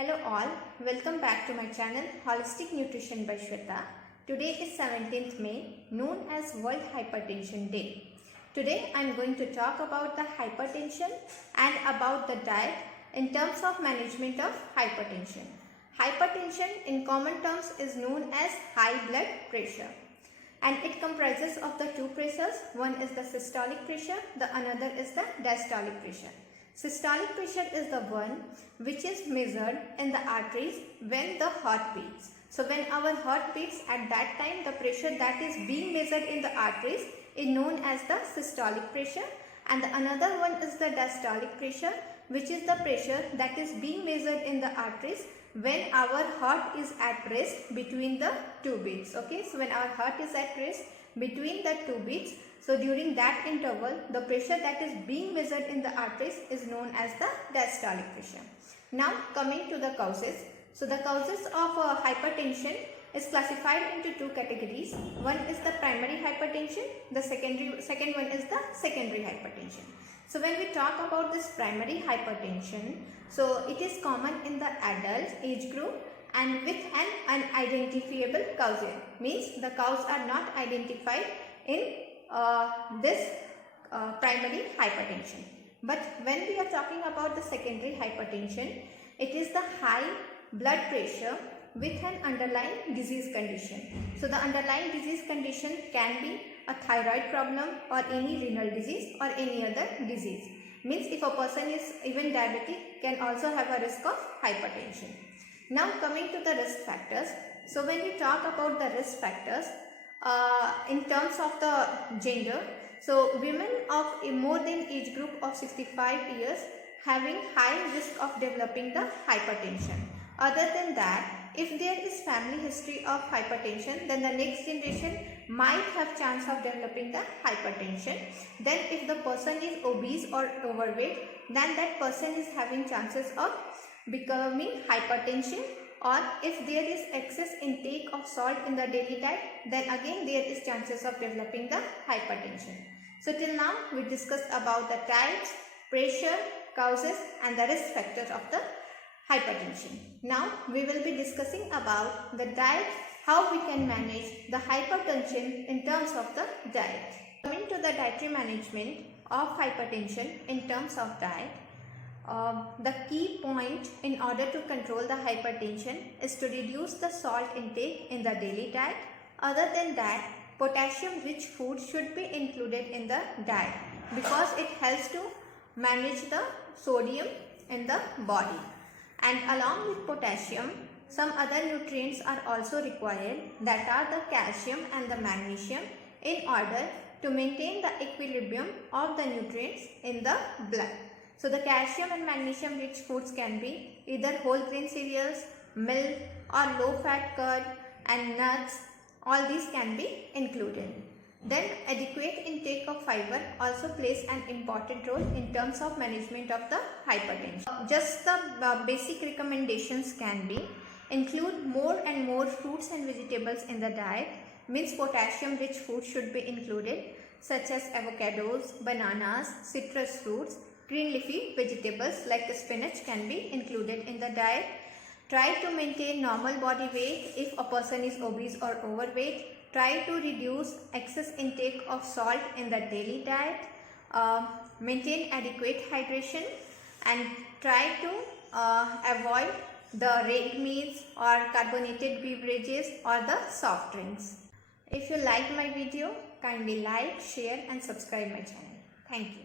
Hello all, welcome back to my channel Holistic Nutrition by Shweta. Today is 17th May, known as World Hypertension Day. Today I am going to talk about the hypertension and about the diet in terms of management of hypertension. Hypertension in common terms is known as high blood pressure, and it comprises of the two pressures. One is the systolic pressure, the another is the diastolic pressure. Systolic pressure is the one which is measured in the arteries when the heart beats. So when our heart beats, at that time the pressure that is being measured in the arteries is known as the systolic pressure, and the another one is the diastolic pressure, which is the pressure that is being measured in the arteries when our heart is at rest between the two beats. Okay, so when our heart is at rest between the two beats, so during that interval, the pressure that is being measured in the arteries is known as the diastolic pressure. Now coming to the causes. So the causes of hypertension is classified into two categories. One is the primary hypertension, the second one is the secondary hypertension. So when we talk about this primary hypertension, so it is common in the adult age group and with an unidentifiable cause. Means the cause are not identified in this primary hypertension. But when we are talking about the secondary hypertension, it is the high blood pressure with an underlying disease condition. So the underlying disease condition can be a thyroid problem or any renal disease or any other disease. Means if a person is even diabetic, can also have a risk of hypertension. Now coming to the risk factors. So when we talk about the risk factors in terms of the gender, so women of a more than age group of 65 years having high risk of developing the hypertension. Other than that, if there is family history of hypertension, then the next generation might have chance of developing the hypertension. Then if the person is obese or overweight, then that person is having chances of becoming hypertension. Or if there is excess intake of salt in the daily diet, then again there is chances of developing the hypertension. So till now we discussed about the types, pressure, causes and the risk factors of the hypertension. Now we will be discussing about the diet, how we can manage the hypertension in terms of the diet. Coming to the dietary management of hypertension in terms of diet, the key point in order to control the hypertension is to reduce the salt intake in the daily diet. Other than that, potassium rich food should be included in the diet because it helps to manage the sodium in the body. And along with potassium, some other nutrients are also required, that are the calcium and the magnesium, in order to maintain the equilibrium of the nutrients in the blood. So the calcium and magnesium rich foods can be either whole grain cereals, milk or low fat curd and nuts. All these can be included. Then adequate intake of fiber also plays an important role in terms of management of the hypertension. Just the basic recommendations can be include more and more fruits and vegetables in the diet. Means potassium rich food should be included, such as avocados, bananas, citrus fruits. Green leafy vegetables like spinach can be included in the diet. Try to maintain normal body weight if a person is obese or overweight. Try to reduce excess intake of salt in the daily diet. Maintain adequate hydration and try to avoid the red meats or carbonated beverages or the soft drinks. If you like my video, kindly like, share and subscribe my channel. Thank you.